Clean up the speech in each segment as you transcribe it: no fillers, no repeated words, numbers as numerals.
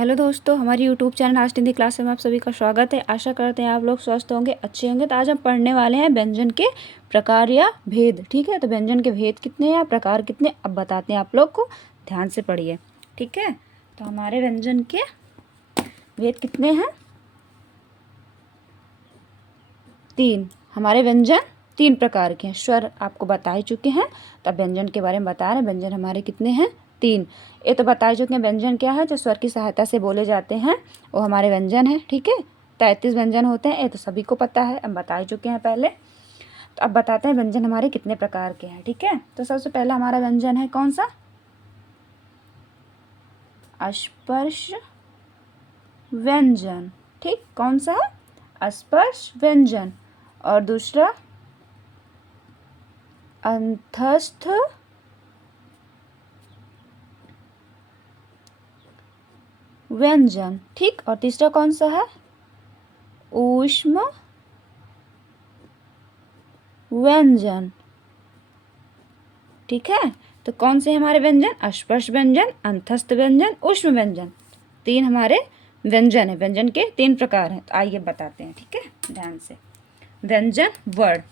Hello दोस्तों, हमारी YouTube channel आज हिंदी क्लास में आप सभी का स्वागत है। आशा करते हैं आप लोग स्वस्थ होंगे, अच्छे होंगे। तो आज हम पढ़ने वाले हैं व्यंजन के प्रकार या भेद। ठीक है, तो व्यंजन के भेद कितने हैं, प्रकार कितने, अब बताते हैं आप लोग को। ध्यान से पढ़िए। ठीक है, तो हमारे व्यंजन के भेद कितने हैं? 3। हमारे व्यंजन 3 प्रकार के हैं। स्वर आपको बता ही चुके हैं, तो अब व्यंजन के बारे में बता रहे हैं। व्यंजन हमारे कितने हैं? 3। ये तो बता चुके हैं व्यंजन क्या है, जो स्वर की सहायता से बोले जाते हैं वो हमारे व्यंजन है। ठीक है, 33 व्यंजन होते हैं, ये तो सभी को पता है, हम बता ही चुके हैं पहले। तो अब बताते हैं व्यंजन हमारे कितने प्रकार के हैं। ठीक है, तो सबसे पहला हमारा व्यंजन है कौन सा? अस्पर्श व्यंजन। ठीक, कौन सा है? अस्पर्श व्यंजन। और दूसरा अंतस्थ व्यंजन। ठीक, और तीसरा कौन सा है? ऊष्म व्यंजन। ठीक है, तो कौन से हमारे व्यंजन? अस्पर्श व्यंजन, अंतस्थ व्यंजन, ऊष्म व्यंजन। 3 हमारे व्यंजन है। व्यंजन के 3 प्रकार हैं, तो आइए बताते हैं। ठीक है, ध्यान से। व्यंजन वर्ड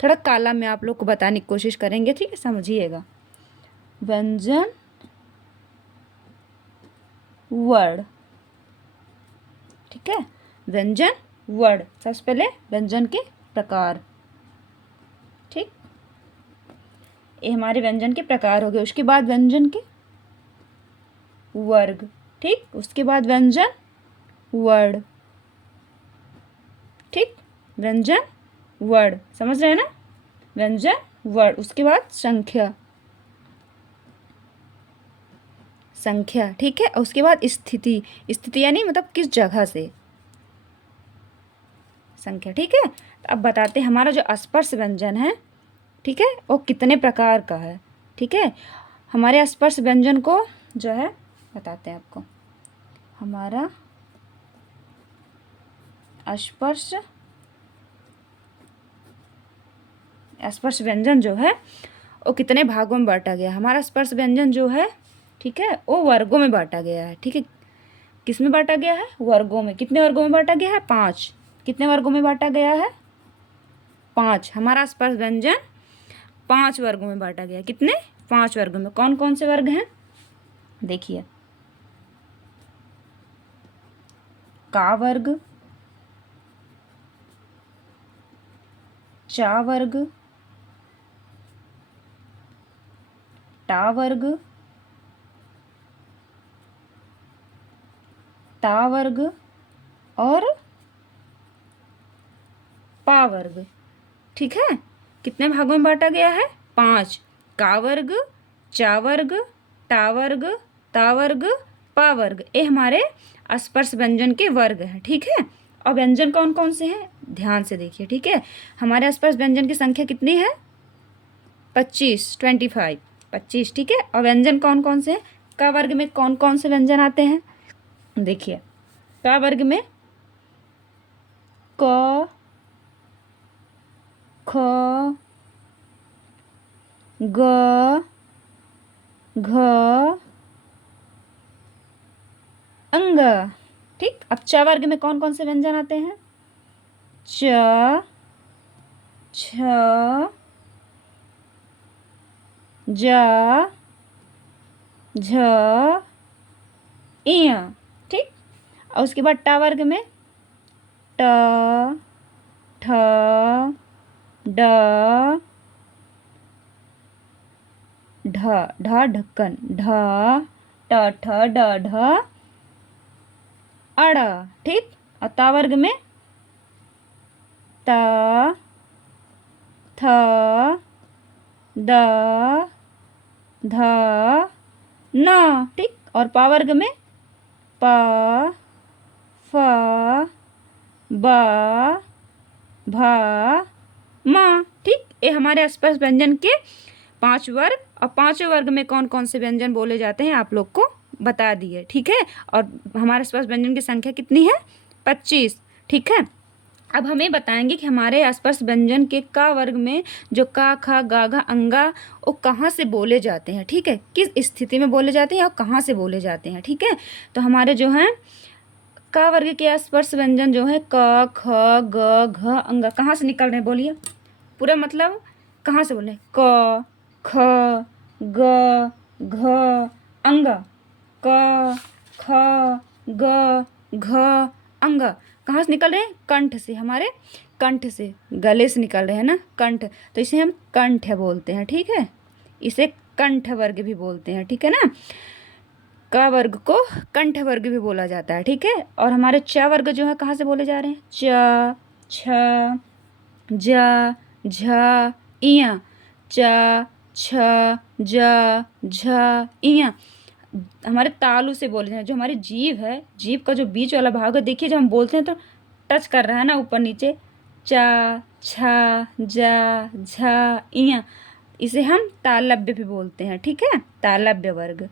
थोड़ा काला में आप लोग को बताने की कोशिश करेंगे। ठीक है, समझिएगा। व्यंजन वर्ड। ठीक है, व्यंजन वर्ड। सबसे पहले व्यंजन के प्रकार। ठीक, ये हमारे व्यंजन के प्रकार हो गए। उसके बाद व्यंजन के वर्ग। ठीक, उसके बाद व्यंजन वर्ड। ठीक, व्यंजन वर्ड, समझ रहे हैं ना? व्यंजन वर्ड। उसके बाद संख्या। संख्या, ठीक है। और उसके बाद स्थिति। स्थिति यानी मतलब किस जगह से संख्या। ठीक है, तो अब बताते हैं हमारा जो स्पर्श व्यंजन है, ठीक है, वो कितने प्रकार का है। ठीक है, हमारे स्पर्श व्यंजन को जो है बताते हैं आपको। हमारा स्पर्श स्पर्श व्यंजन जो है वो कितने भागों में बांटा गया। हमारा स्पर्श व्यंजन जो है, ठीक है, वो वर्गों में बांटा गया है। ठीक है, किस में बांटा गया है? वर्गों में। कितने वर्गों में बांटा गया है? 5। कितने वर्गों में बांटा गया है? 5। हमारा स्पर्श व्यंजन 5 वर्गों में बांटा गया है। कितने? 5 वर्गों में। कौन कौन से वर्ग हैं? देखिए, का वर्ग, चा वर्ग, टा वर्ग, ता वर्ग और पा वर्ग। ठीक है, कितने भागों में बांटा गया है? 5। का वर्ग, चा वर्ग, टा वर्ग, ता वर्ग, पा वर्ग, ये हमारे स्पर्श व्यंजन के वर्ग हैं। ठीक है, और व्यंजन कौन कौन से हैं ध्यान से देखिए। ठीक है, हमारे स्पर्श व्यंजन की संख्या कितनी है? 25, 25। ठीक है, और व्यंजन कौन कौन से हैं? का वर्ग में कौन कौन से व्यंजन आते हैं? देखिए, का वर्ग में क, ख, ग, घ, अंग। ठीक, अब च वर्ग में कौन कौन से व्यंजन आते हैं? च, छ, ज, झ, इय। ठीक, और उसके बाद टा वर्ग में ट, ठ, ड, ढ, ढ ढक्कन, ढ, ट, ठ, ड, ढ, अड़। ठीक, और ता वर्ग में त, थ, द, ध, न। ठीक, और पा वर्ग में प, फ, ब, भ, म। ठीक, ये हमारे स्पर्श व्यंजन के 5 वर्ग। और 5 वर्ग में कौन कौन से व्यंजन बोले जाते हैं आप लोग को बता दिए। ठीक है, और हमारे स्पर्श व्यंजन की संख्या कितनी है? 25। ठीक है, अब हमें बताएंगे कि हमारे स्पर्श व्यंजन के का वर्ग में जो का, खा, गा, घा, अंगा वो कहाँ से बोले जाते हैं, ठीक है, किस स्थिति में बोले जाते हैं और कहाँ से बोले जाते हैं, ठीक है। तो हमारे जो हैं का वर्ग के स्पर्श व्यंजन जो है क, ख, ग, घ, अंगा कहाँ से निकल रहे हैं, बोलिए पूरा मतलब कहाँ से बोले, क, ख, ग, घ, अंगा, क, ख, ग, घ, अंगा कहाँ से निकल रहे हैं, कंठ से, हमारे कंठ से, गले से निकल रहे हैं ना कंठ, तो इसे हम कंठ बोलते हैं, ठीक है, इसे कंठ वर्ग भी बोलते हैं, ठीक है ना। क वर्ग को कंठ वर्ग भी बोला जाता है, ठीक है। और हमारे च वर्ग जो है कहाँ से बोले जा रहे हैं, च, छ, ज, झ, इया, च, छ, ज, झ, इया हमारे तालु से बोले जाए, जो हमारी जीभ है, जीभ का जो बीच वाला भाग है, देखिए जब हम बोलते हैं तो टच कर रहा है ना ऊपर नीचे, चा, छा, जा, झा, इया, इसे हम तालव्य भी बोलते हैं, ठीक है, तालव्य वर्ग,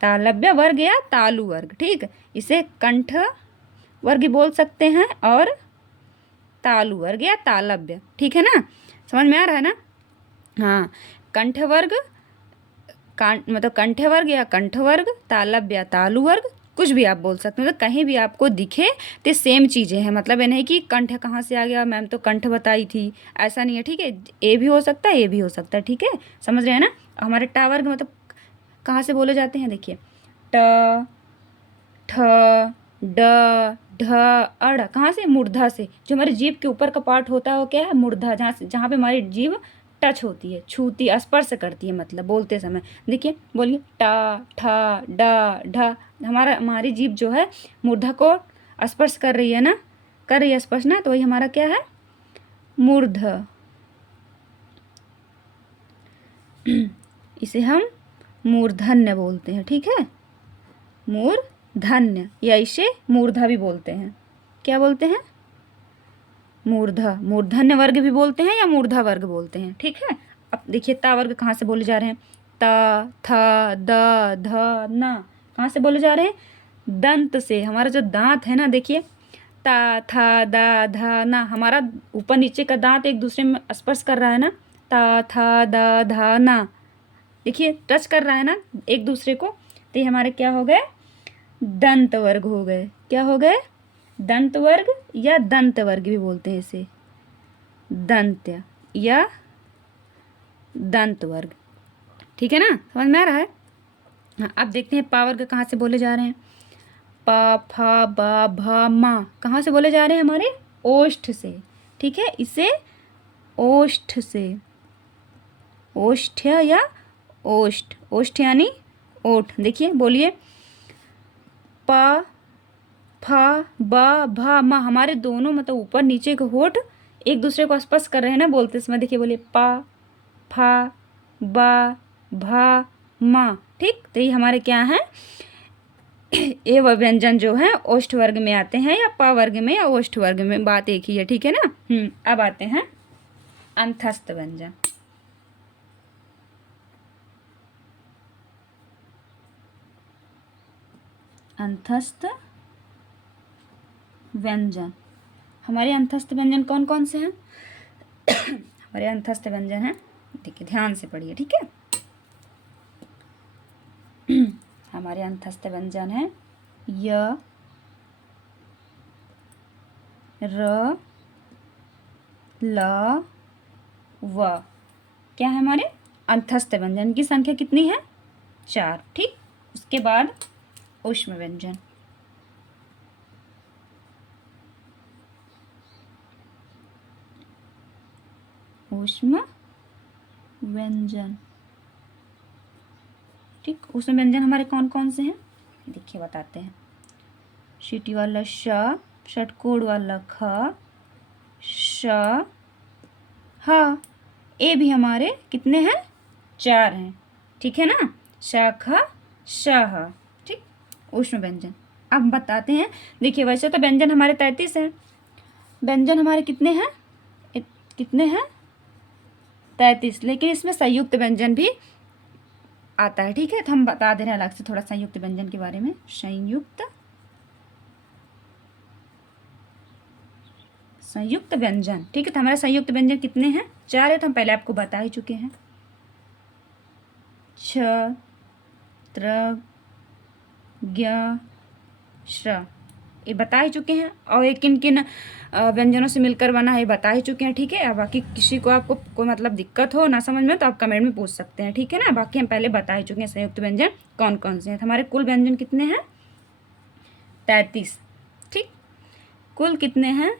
तालव्य वर्ग या तालु वर्ग, ठीक, इसे कंठ वर्ग भी बोल सकते हैं और तालु वर्ग या तालव्य, ठीक है ना, समझ में आ रहा है ना। हाँ, कंठ वर्ग मतलब कंठ वर्ग या कंठ वर्ग, तालव्य या तालु वर्ग, कुछ भी आप बोल सकते हैं, मतलब कहीं भी आपको दिखे तो सेम चीज़ें हैं, मतलब ये नहीं कि कंठ कहाँ से आ गया, मैम तो कंठ बताई थी, ऐसा नहीं है, ठीक है, ए भी हो सकता है, ए भी हो सकता है, ठीक है, समझ रहे हैं ना। हमारे टा वर्ग मतलब कहाँ से बोले जाते हैं, देखिए ट, ठ, ड, ढ, अड़ कहाँ से, मूर्धा से, जो हमारी जीभ के ऊपर का पार्ट होता है वो क्या है, मूर्धा, जहाँ पे हमारी जीभ टच होती है, छूती, स्पर्श करती है, मतलब बोलते समय, देखिए बोलिए टा, ठा, डा, ढा, हमारी जीभ जो है मूर्धा को स्पर्श कर रही है ना, कर रही है स्पर्श ना, तो वही हमारा क्या है, मूर्ध, इसे हम मूर्धन्य बोलते हैं, ठीक है, मूर्धन्य, या इसे मूर्धा भी बोलते हैं, क्या बोलते हैं, मूर्धा, मूर्धन्य वर्ग भी बोलते हैं या मूर्धा वर्ग बोलते हैं, ठीक है। अब देखिए ता वर्ग कहाँ से बोले जा रहे हैं, ता, था, द, ध, न कहाँ से बोले जा रहे हैं, दंत से, हमारा जो दांत है ना, देखिए ता, था, दा, धा, ना, हमारा ऊपर नीचे का दांत एक दूसरे में स्पर्श कर रहा है ना, ता, था, दा, धा, ना, देखिए टच कर रहा है ना एक दूसरे को, तो ये हमारे क्या हो गए, दंत वर्ग हो गए, क्या हो गए, दंत वर्ग या दंत वर्ग भी बोलते हैं इसे, दंत्य या दंत वर्ग, ठीक है ना, समझ में आ रहा है। हाँ, अब देखते हैं पा वर्ग कहाँ से बोले जा रहे हैं, पा, फा, बा, भा, मा कहाँ से बोले जा रहे हैं, हमारे ओष्ठ से, ठीक है, इसे ओष्ठ से, ओष्ठ्य या ओष्ठ, ओष्ठ यानी ओठ, देखिए बोलिए पा, फा, बा, भा, मा, हमारे दोनों मतलब ऊपर नीचे के होठ एक दूसरे को स्पर्श कर रहे हैं ना बोलते समय, देखिए बोलिए पा, फा, बा, भा, मा, ठीक, तो ये हमारे क्या हैं, ये व्यंजन जो है ओष्ठ वर्ग में आते हैं या पा वर्ग में या ओष्ठ वर्ग में, बात एक ही है, ठीक है ना। अब आते हैं अंतस्थ व्यंजन, अंतस्थ व्यंजन, हमारे अंतस्थ व्यंजन कौन कौन से हैं, हमारे अंतस्थ व्यंजन हैं, देखिए ध्यान से पढ़िए, ठीक है, हमारे अंतस्थ व्यंजन हैं य, र, ल, व, क्या है हमारे अंतस्थ व्यंजन की संख्या कितनी है, 4, ठीक। उसके बाद ऊष्म व्यंजन, ऊष्म व्यंजन, ठीक, ऊष्म व्यंजन हमारे कौन कौन से हैं, देखिए बताते हैं, शीटी वाला श, षटकोण वाला ख, श, ह, ए भी हमारे कितने हैं, 4 हैं, ठीक है ना, श, ख, श, ह, ठीक, ऊष्म व्यंजन। अब बताते हैं, देखिए वैसे तो व्यंजन हमारे 33 हैं, व्यंजन हमारे कितने हैं, कितने हैं, 33, लेकिन इसमें संयुक्त व्यंजन भी आता है, ठीक है, तो हम बता दे रहे हैं अलग से थोड़ा संयुक्त व्यंजन के बारे में, संयुक्त संयुक्त व्यंजन। ठीक है, तो हमारे संयुक्त व्यंजन कितने हैं? 4 है, तो हम पहले आपको बता ही चुके हैं। छ, त्र, ज्ञ, श्र, ये बता ही चुके हैं। और ये किन किन व्यंजनों से मिलकर बना है, बता ही चुके हैं। ठीक है, अब बाकी किसी को आपको कोई मतलब दिक्कत हो ना समझ में तो आप कमेंट में पूछ सकते हैं। ठीक है ना, बाकी हम पहले बता ही चुके हैं संयुक्त व्यंजन कौन कौन से हैं। हमारे कुल व्यंजन कितने हैं? 33। ठीक, कुल कितने हैं?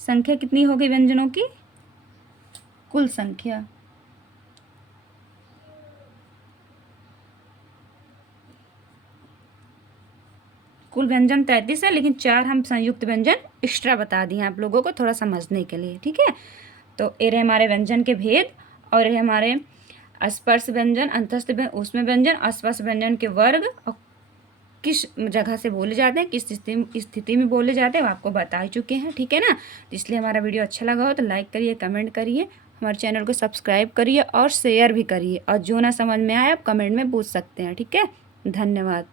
संख्या कितनी हो गई व्यंजनों की? कुल संख्या कुल व्यंजन 33 है, लेकिन 4 हम संयुक्त व्यंजन एक्स्ट्रा बता दिए आप लोगों को थोड़ा समझने के लिए। ठीक है, तो ये रहे हमारे व्यंजन के भेद, और ये हमारे स्पर्श व्यंजन, अंतस्थ उसमें व्यंजन, अस्पर्श व्यंजन के वर्ग, और किस जगह से बोले जाते हैं, किस स्थिति में बोले जाते हैं, वो आपको बता ही चुके हैं। ठीक है ना, तो इसलिए हमारा वीडियो अच्छा लगा हो तो लाइक करिए, कमेंट करिए, हमारे चैनल को सब्सक्राइब करिए और शेयर भी करिए, और जो ना समझ में आए आप कमेंट में पूछ सकते हैं। ठीक है, धन्यवाद।